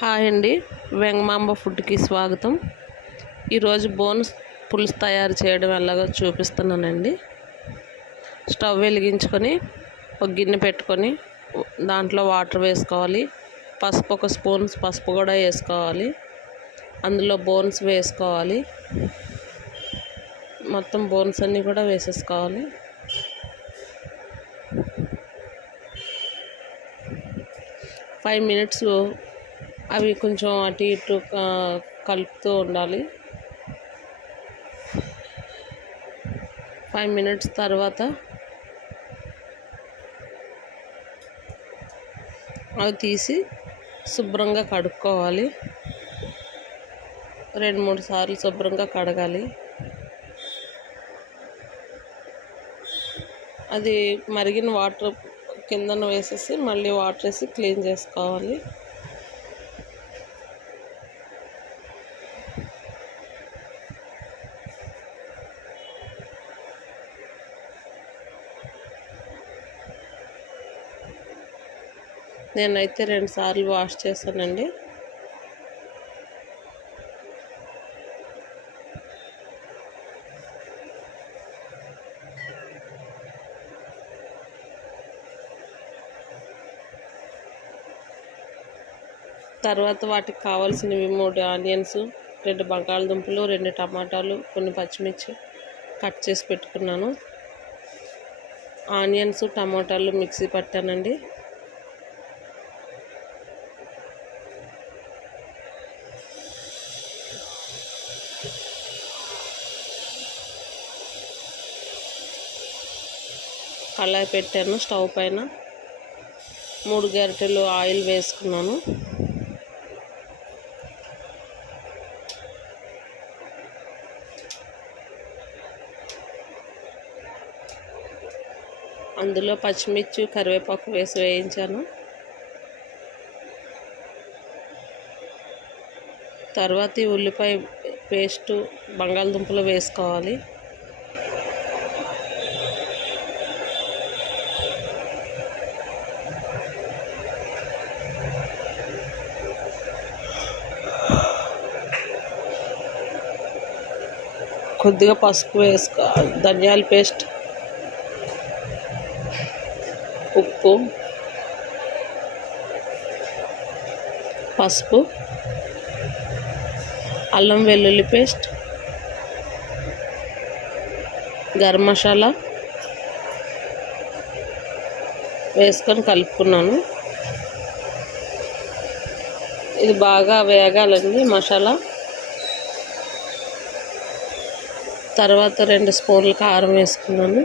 Hi అండి, వెంగమాంబ ఫుడ్కి స్వాగతం. ఈరోజు బోన్స్ పులుసు తయారు చేయడం ఎలాగో చూపిస్తున్నానండి. స్టవ్ వెలిగించుకొని ఒక గిన్నె పెట్టుకొని దాంట్లో వాటర్ వేసుకోవాలి. పసుపు ఒక స్పూన్ పసుపు కూడా వేసుకోవాలి. అందులో బోన్స్ వేసుకోవాలి. మొత్తం బోన్స్ అన్నీ కూడా వేసేసుకోవాలి. ఫైవ్ మినిట్స్ అవి కొంచెం అటు ఇటు కలుపుతూ ఉండాలి. 5 మినిట్స్ తర్వాత అవి తీసి శుభ్రంగా కడుక్కోవాలి. 2-3 సార్లు శుభ్రంగా కడగాలి. అది మరిగిన వాటర్ కిందన వేసేసి మళ్ళీ వాటర్ వేసి క్లీన్ చేసుకోవాలి. నేనైతే 2 సార్లు వాష్ చేశానండి. తర్వాత వాటికి కావాల్సినవి 3 ఆనియన్స్, 2 బంగాళదుంపలు, 2 టమాటాలు, కొన్ని పచ్చిమిర్చి కట్ చేసి పెట్టుకున్నాను. ఆనియన్స్ టమాటాలు మిక్సీ పట్టానండి. కళాయి పెట్టాను. స్టవ్ పైన 3 గరిటెలు ఆయిల్ వేసుకున్నాను. అందులో పచ్చిమిర్చి కరివేపాకు వేసి వేయించాను. తర్వాత ఈ ఉల్లిపాయ పేస్టు బంగాళదుంపలు వేసుకోవాలి. కొద్దిగా పసుపు వేసుకోవాలి. ధనియాల పేస్ట్, ఉప్పు, పసుపు, అల్లం వెల్లుల్లి పేస్ట్, గరం మసాలా వేసుకొని కలుపుకున్నాను. ఇది బాగా వేగాలండి మసాలా. తర్వాత 2 స్పూన్లు కారం వేసుకున్నాను.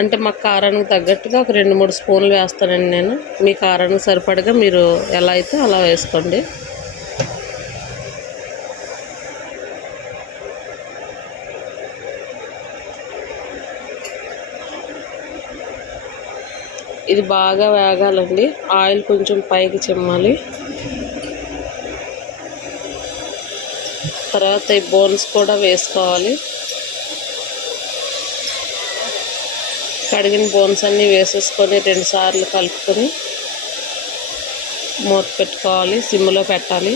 అంటే మా కారానికి తగ్గట్టుగా ఒక 2-3 స్పూన్లు వేస్తానండి నేను. మీ కారానికి సరిపడగా మీరు ఎలా అయితే అలా వేసుకోండి. ఇది బాగా వేగాలండి. ఆయిల్ కొంచెం పైకి చిమ్మాలి. తర్వాత ఈ బోన్స్ కూడా వేసుకోవాలి. కడిగిన బోన్స్ అన్నీ వేసేసుకొని 2 సార్లు కలుపుకొని మూత పెట్టుకోవాలి. సిమ్లో పెట్టాలి.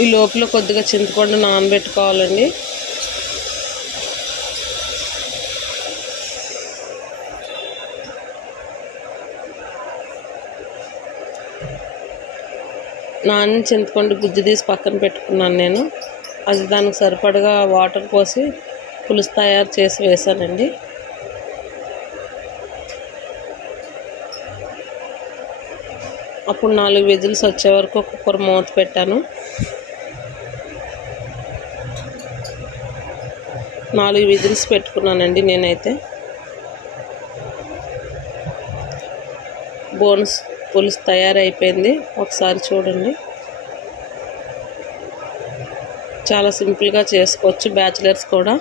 ఈ లోపల కొద్దిగా చింతపండు నానబెట్టుకోవాలండి. నానిన చింతపండు గుజ్జు తీసి పక్కన పెట్టుకున్నాను నేను. అది దానికి సరిపడగా వాటర్ పోసి పులుసు తయారు చేసి వేసానండి. అప్పుడు 4 విజిల్స్ వచ్చే వరకు కుక్కర్ మూత పెట్టాను. 4 విజిల్స్ పెట్టుకున్నానండి నేనైతే. బోన్స్ పులుసు తయారైపోయింది. ఒకసారి చూడండి. చాలా సింపుల్గా చేసుకోవచ్చు బ్యాచిలర్స్ కూడా.